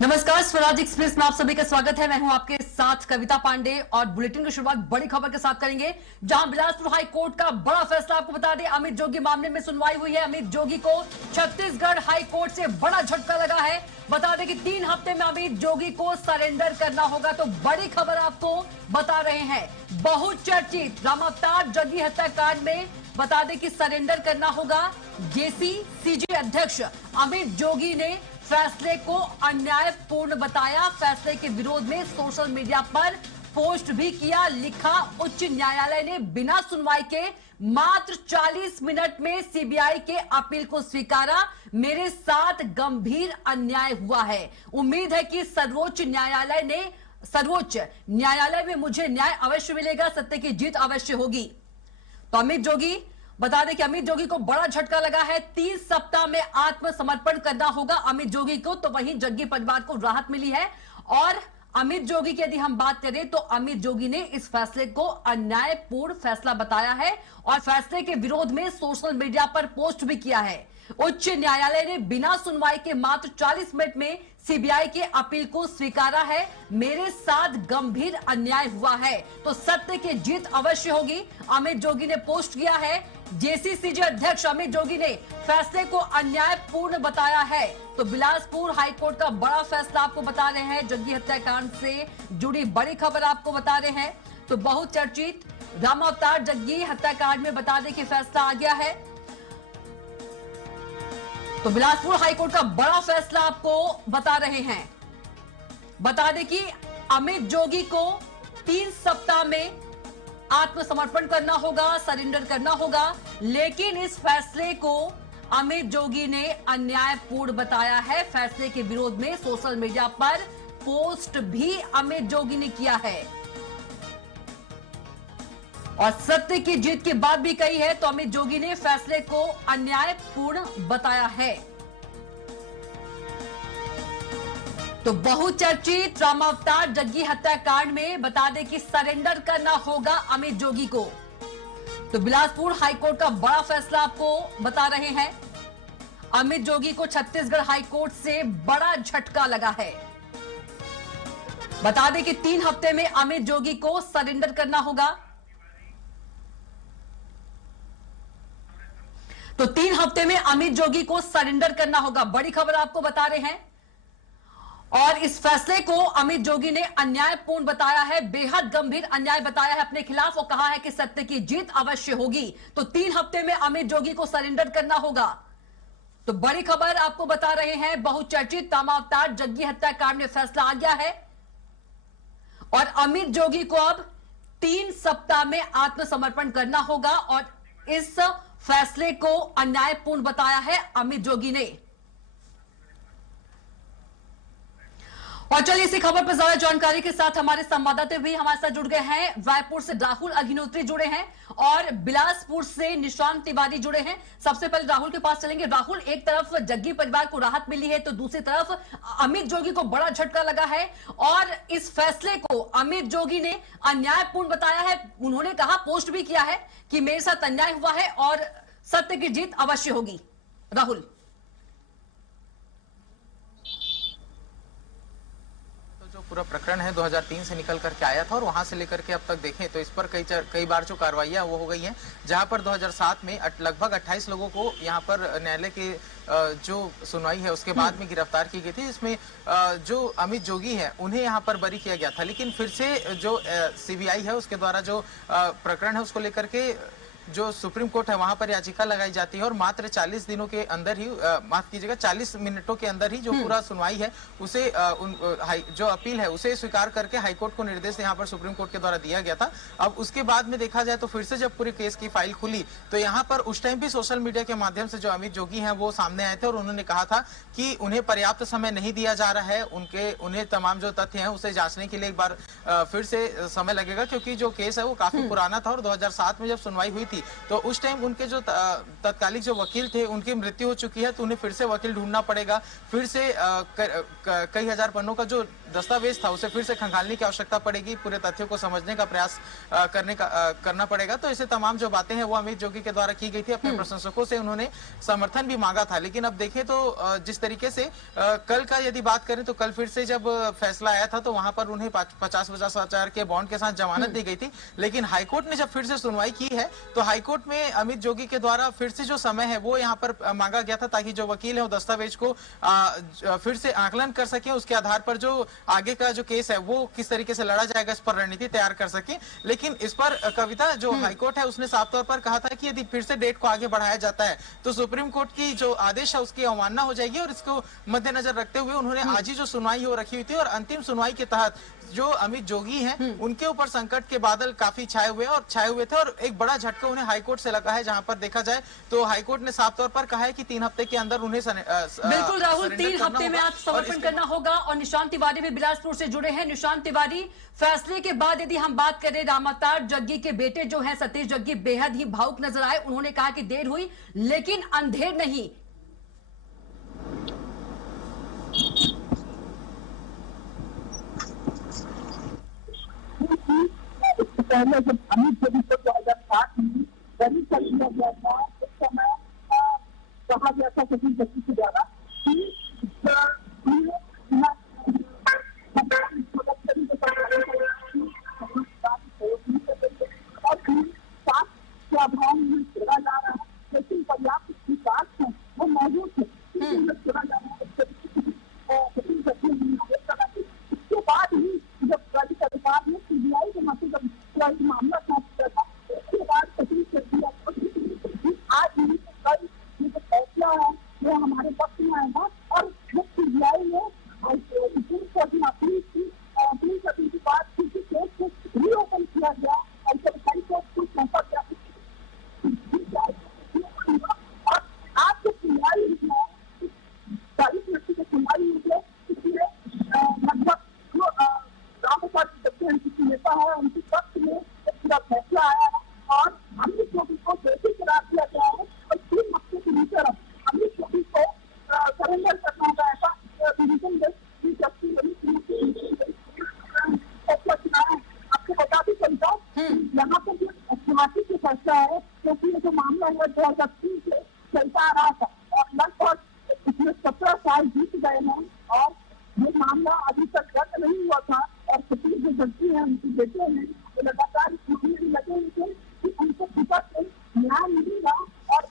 नमस्कार, स्वराज एक्सप्रेस में आप सभी का स्वागत है। मैं हूं आपके साथ कविता पांडे और बुलेटिन की शुरुआत बड़ी खबर के साथ करेंगे, जहां बिलासपुर हाई कोर्ट का बड़ा फैसला। आपको बता दें, अमित जोगी मामले में सुनवाई हुई है। अमित जोगी को छत्तीसगढ़ हाई कोर्ट से बड़ा झटका लगा है। बता दें कि 3 हफ्ते में अमित जोगी को सरेंडर करना होगा। तो बड़ी खबर आपको बता रहे हैं, बहुत चर्चित राम अवतार जग्गी हत्याकांड में बता दें कि सरेंडर करना होगा। जेसीसीजे अध्यक्ष अमित जोगी ने फैसले को अन्यायपूर्ण बताया। फैसले के विरोध में सोशल मीडिया पर पोस्ट भी किया। लिखा, उच्च न्यायालय ने बिना सुनवाई के मात्र 40 मिनट में सीबीआई के अपील को स्वीकारा। मेरे साथ गंभीर अन्याय हुआ है। उम्मीद है कि सर्वोच्च न्यायालय में मुझे न्याय अवश्य मिलेगा, सत्य की जीत अवश्य होगी। तो अमित जोगी, बता दें कि अमित जोगी को बड़ा झटका लगा है। 30 सप्ताह में आत्मसमर्पण करना होगा अमित जोगी को। तो वहीं जग्गी परिवार को राहत मिली है। और अमित जोगी की यदि हम बात करें तो अमित जोगी ने इस फैसले को अन्यायपूर्ण फैसला बताया है और फैसले के विरोध में सोशल मीडिया पर पोस्ट भी किया है। उच्च न्यायालय ने बिना सुनवाई के मात्र 40 मिनट में सीबीआई के अपील को स्वीकारा है। मेरे साथ गंभीर अन्याय हुआ है, तो सत्य की जीत अवश्य होगी, अमित जोगी ने पोस्ट किया है। जेसीसीजे अध्यक्ष अमित जोगी ने फैसले को अन्यायपूर्ण बताया है। तो बिलासपुर हाईकोर्ट का बड़ा फैसला आपको बता रहे हैं, जग्गी हत्याकांड से जुड़ी बड़ी खबर आपको बता रहे हैं। तो बहुत चर्चित राम अवतार जग्गी हत्याकांड में बता दें कि फैसला आ गया है। तो बिलासपुर हाईकोर्ट का बड़ा फैसला आपको बता रहे हैं। बता दें कि अमित जोगी को 3 सप्ताह में आत्मसमर्पण करना होगा, सरेंडर करना होगा। लेकिन इस फैसले को अमित जोगी ने अन्यायपूर्ण बताया है। फैसले के विरोध में सोशल मीडिया पर पोस्ट भी अमित जोगी ने किया है और सत्य की जीत की बात भी कही है। तो अमित जोगी ने फैसले को अन्यायपूर्ण बताया है। तो बहुत चर्चित राम अवतार जग्गी हत्याकांड में बता दें कि सरेंडर करना होगा अमित जोगी को। तो बिलासपुर हाईकोर्ट का बड़ा फैसला आपको बता रहे हैं। अमित जोगी को छत्तीसगढ़ हाईकोर्ट से बड़ा झटका लगा है। बता दें कि 3 हफ्ते में अमित जोगी को सरेंडर करना होगा। तो 3 हफ्ते में अमित जोगी को सरेंडर करना होगा, बड़ी खबर आपको बता रहे हैं। और इस फैसले को अमित जोगी ने अन्यायपूर्ण बताया है, बेहद गंभीर अन्याय बताया है अपने खिलाफ और कहा है कि सत्य की जीत अवश्य होगी। तो 3 हफ्ते में अमित जोगी को सरेंडर करना होगा। तो बड़ी खबर आपको बता रहे हैं, बहुचर्चित राम अवतार जग्गी हत्याकांड में फैसला आ गया है और अमित जोगी को अब 3 सप्ताह में आत्मसमर्पण करना होगा। और इस फैसले को अन्यायपूर्ण बताया है अमित जोगी ने। और चलिए इसी खबर पर ज्यादा जानकारी के साथ हमारे संवाददाता भी हमारे साथ जुड़ गए हैं। रायपुर से राहुल अग्निहोत्री जुड़े हैं और बिलासपुर से निशांत तिवारी जुड़े हैं। सबसे पहले राहुल के पास चलेंगे। राहुल, एक तरफ जग्गी परिवार को राहत मिली है तो दूसरी तरफ अमित जोगी को बड़ा झटका लगा है और इस फैसले को अमित जोगी ने अन्यायपूर्ण बताया है। उन्होंने कहा, पोस्ट भी किया है कि मेरे साथ अन्याय हुआ है और सत्य की जीत अवश्य होगी। राहुल, पूरा प्रकरण है 2003 से निकल करके आया था और वहां से लेकर के अब तक देखें तो इस पर कई बार जो कार्रवाइयां वो हो गई हैं, जहां पर 2007 में लगभग 28 लोगों को यहां पर न्यायालय के जो सुनवाई है उसके बाद में गिरफ्तार की गई थी, जिसमें जो अमित जोगी है उन्हें यहां पर बरी किया गया था। लेकिन फिर से जो सीबीआई है उसके द्वारा जो प्रकरण है उसको लेकर के जो सुप्रीम कोर्ट है वहां पर याचिका लगाई जाती है और मात्र 40 दिनों के अंदर ही, माफ कीजिएगा 40 मिनटों के अंदर ही जो पूरा सुनवाई है उसे जो अपील है उसे स्वीकार करके हाईकोर्ट को निर्देश यहाँ पर सुप्रीम कोर्ट के द्वारा दिया गया था। अब उसके बाद में देखा जाए तो फिर से जब पूरे केस की फाइल खुली तो यहाँ पर उस टाइम भी सोशल मीडिया के माध्यम से जो अमित जोगी है वो सामने आए थे और उन्होंने कहा था कि उन्हें पर्याप्त समय नहीं दिया जा रहा है, उन्हें तमाम जो तथ्य हैं उसे जांचने के लिए एक बार फिर से समय लगेगा, क्योंकि जो केस है वो काफी पुराना था और 2007 में जब सुनवाई हुई थी तो उस टाइम उनके जो तत्कालिक जो वकील थे उनकी मृत्यु हो चुकी है, तो उन्हें फिर से वकील ढूंढना पड़ेगा। फिर से कई हजार पन्नों का जो दस्तावेज था उसे फिर से खंगालने की आवश्यकता पड़ेगी, पूरे तथ्यों को समझने का प्रयास करना पड़ेगा। तो ऐसे तमाम जो बातें हैं वो अमित जोगी के द्वारा की गई थी। अपने प्रशंसकों से उन्होंने समर्थन भी मांगा था। लेकिन अब देखें तो जिस तरीके से कल का यदि बात करें तो कल फिर से जब फैसला आया था तो वहां पर उन्हें 50,000 के बॉन्ड के साथ जमानत दी गई थी। लेकिन हाईकोर्ट ने जब फिर से सुनवाई की है तो हाईकोर्ट में अमित जोगी के द्वारा फिर से जो समय है वो यहाँ पर मांगा गया था, ताकि जो वकील है वो दस्तावेज को फिर से आकलन कर सके, उसके आधार पर जो आगे का जो केस है वो किस तरीके से लड़ा जाएगा इस पर रणनीति तैयार कर सके। लेकिन इस पर कविता जो हाईकोर्ट है उसने साफ तौर पर कहा था कि यदि फिर से डेट को आगे बढ़ाया जाता है तो सुप्रीम कोर्ट की जो आदेश है उसकी अवमानना हो जाएगी। और इसको मद्देनजर रखते हुए उन्होंने आज ही जो सुनवाई हो रखी हुई थी और अंतिम सुनवाई के तहत जो अमित जोगी हैं उनके ऊपर संकट के बादल काफी छाए हुए थे और एक बड़ा झटका उन्हें हाईकोर्ट से लगा है, जहां पर देखा जाए तो हाईकोर्ट ने साफ तौर पर कहा है कि 3 हफ्ते के अंदर उन्हें बिल्कुल राहुल 3 हफ्ते में आत्मसमर्पण करना होगा। और निशांत तिवारी भी बिलासपुर से जुड़े हैं। निशांत तिवारी, फैसले के बाद यदि हम बात करें, रामावतार जग्गी के बेटे जो है सतीश जग्गी बेहद ही भावुक नजर आए। उन्होंने कहा कि देर हुई लेकिन अंधेर नहीं। पहले जब अमित जोगी को 2007 में गरीब कर दिया गया था उस समय कहा गया था सतीश जग्गी के द्वारा अभाव में छोड़ा जा रहा है, लेकिन पर्याप्त विकास है वो मौजूद है। छोड़ा जा रहा है इसके बाद ही जब राज्य सरकार ने सीबीआई के मध्य जब मामला था उसके बाद सतीश जग्गी आज ही कल ये जो फैसला है वो हमारे पक्ष में आएगा। और जब सीबीआई ने सुप्रीम कोर्ट में अपील करने के बाद किसी केस को रीओपन किया गया और जब हाईकोर्ट को सौंपा गया और आज जो सुनवाई हुई है 40 मिनट की सुनवाई हुई है, इसलिए लगभग जो रामावतार जग्गी नेता है उनके पक्ष में एक पूरा फैसला आया है और अमित जोगी को दोषी करार दिया गया है और 3 हफ्ते के भीतर अमित जोगी को सरेंडर करना होगा। ऐसा डिवीजन फैसला चुना है। आपको बता भी चलता यहाँ पर जो ऐतिहासिक फैसला है क्योंकि ये जो मामला है 2003 से चलता आ रहा था और लगभग इसमें 17 साल बीत गए हैं और ये मामला अभी तक रद्द नहीं हुआ था। और सतीश जो जग्गी है उनके बेटे हैं वो लगातार लगे हुए थे कि उनको विपक्ष से न्याय मिलेगा और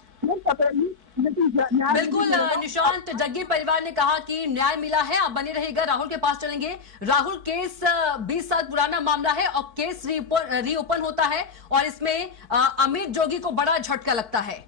बिल्कुल निशांत, जग्गी परिवार ने कहा कि न्याय मिला है। अब बने रहेगा। राहुल के पास चलेंगे। राहुल, केस 20 साल पुराना मामला है और केस रीओपन होता है और इसमें अमित जोगी को बड़ा झटका लगता है।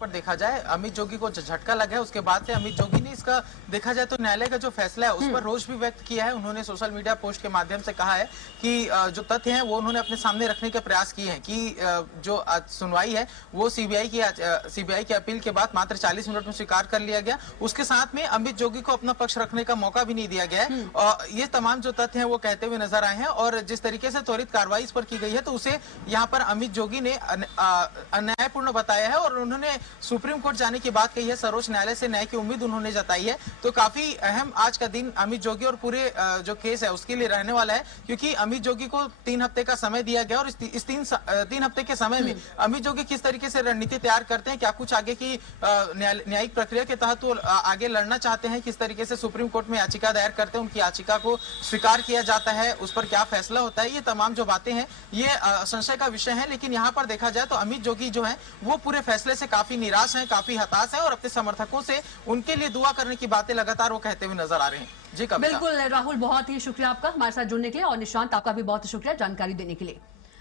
पर देखा जाए अमित जोगी को झटका लगा है, उसके बाद से अमित जोगी ने इसका देखा जाए तो न्यायालय का जो फैसला है उस पर रोष भी व्यक्त किया है। उन्होंने सोशल मीडिया पोस्ट के माध्यम से कहा है कि जो तथ्य हैं वो उन्होंने अपने सामने रखने के प्रयास किए हैं कि जो सुनवाई है वो सीबीआई की अपील के बाद मात्र 40 मिनट में स्वीकार कर लिया गया। उसके साथ में अमित जोगी को अपना पक्ष रखने का मौका भी नहीं दिया गया है। और ये तमाम जो तथ्य हैं वो कहते हुए नजर आए हैं और जिस तरीके से त्वरित कार्रवाई इस पर की गई है तो उसे यहाँ पर अमित जोगी ने अन्यायपूर्ण बताया है और उन्होंने सुप्रीम कोर्ट जाने की बात कही है। सर्वोच्च न्यायालय से न्याय की उम्मीद उन्होंने जताई है। तो काफी अहम आज का दिन अमित जोगी और पूरे जो केस है उसके लिए रहने वाला है, क्योंकि अमित जोगी को 3 हफ्ते का समय दिया गया और इस 3 हफ्ते के समय में अमित जोगी किस तरीके से रणनीति तैयार करते हैं, क्या कुछ आगे की न्यायिक प्रक्रिया के तहत वो आगे लड़ना चाहते हैं, किस तरीके से सुप्रीम कोर्ट में याचिका दायर करते हैं, उनकी याचिका को स्वीकार किया जाता है, उस पर क्या फैसला होता है, ये तमाम जो बातें हैं ये संशय का विषय है। लेकिन यहाँ पर देखा जाए तो अमित जोगी जो है वो पूरे फैसले से काफी निराश है, काफी हताश है और अपने समर्थकों से उनके लिए दुआ करने की बातें लगातार वो कहते हुए नजर आ रहे हैं। जी कविता। बिल्कुल राहुल, बहुत ही शुक्रिया आपका हमारे साथ जुड़ने के लिए और निशांत आपका भी बहुत शुक्रिया जानकारी देने के लिए।